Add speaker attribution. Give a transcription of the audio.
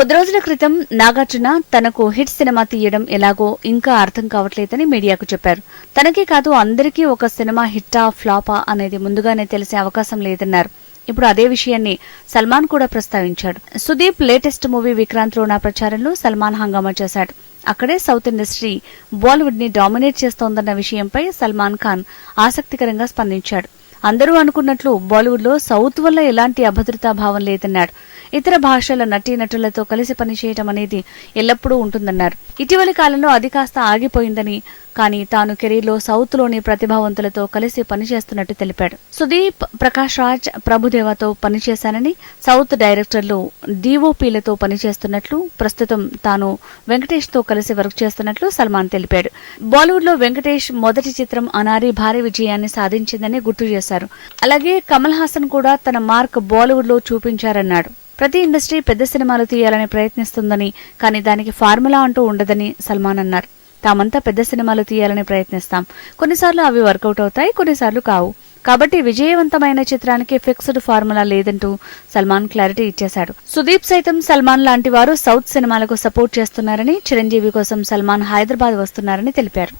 Speaker 1: కొద్ది రోజుల క్రితం నాగార్జున తనకు హిట్ సినిమా తీయడం ఎలాగో ఇంకా అర్థం కావట్లేదని మీడియాకు చెప్పారు. తనకే కాదు అందరికీ ఒక సినిమా హిట్టా ఫ్లాపా అనేది ముందుగానే తెలిసే అవకాశం లేదన్నారు. ఇప్పుడు అదే విషయాన్ని సల్మాన్ కూడా ప్రస్తావించాడు. సుదీప్ లేటెస్ట్ మూవీ విక్రాంత్ రోనా ప్రచారంలో సల్మాన్ హంగామా చేశాడు. అక్కడే సౌత్ ఇండస్ట్రీ బాలీవుడ్ని డామినేట్ చేస్తోందన్న విషయంపై సల్మాన్ ఖాన్ ఆసక్తికరంగా స్పందించాడు. అందరూ అనుకున్నట్లు బాలీవుడ్లో సౌత్ వల్ల ఎలాంటి అభద్రతా భావం లేదన్నాడు. ఇతర భాషల నటీనటులతో కలిసి పనిచేయటం అనేది ఎల్లప్పుడూ ఉంటుందన్నారు. ఇటీవలి కాలంలో అది కాస్త ఆగిపోయిందని కానీ తాను కెరీర్లో సౌత్లోని ప్రతిభావంతులతో కలిసి పనిచేస్తున్నట్టు తెలిపాడు. సుదీప్ ప్రకాష్ రాజ్ ప్రభుదేవాతో పనిచేశానని సౌత్ డైరెక్టర్లు డీఓపీలతో పనిచేస్తున్నట్లు ప్రస్తుతం తాను వెంకటేష్తో కలిసి వర్క్ చేస్తున్నట్లు సల్మాన్ తెలిపాడు. బాలీవుడ్లో వెంకటేష్ మొదటి చిత్రం అనారి భారీ విజయాన్ని సాధించిందని గుర్తు చేశారు. అలాగే కమల్ హాసన్ కూడా తన మార్క్ బాలీవుడ్లో చూపించారన్నాడు. ప్రతి ఇండస్ట్రీ పెద్ద సినిమాలు తీయాలని ప్రయత్నిస్తుందని కానీ దానికి ఫార్ములా అంటూ ఉండదని సల్మాన్ అన్నారు. తామంతా పెద్ద సినిమాలు తీయాలని ప్రయత్నిస్తాం. కొన్నిసార్లు అవి వర్కౌట్ అవుతాయి కొన్నిసార్లు కావు. కాబట్టి విజయవంతమైన చిత్రానికి ఫిక్స్డ్ ఫార్ములా లేదంటూ సల్మాన్ క్లారిటీ ఇచ్చేశాడు. సుదీప్ సైతం సల్మాన్ లాంటి వారు సౌత్ సినిమాలకు సపోర్ట్ చేస్తున్నారని చిరంజీవి కోసం సల్మాన్ హైదరాబాద్ వస్తున్నారని తెలిపారు.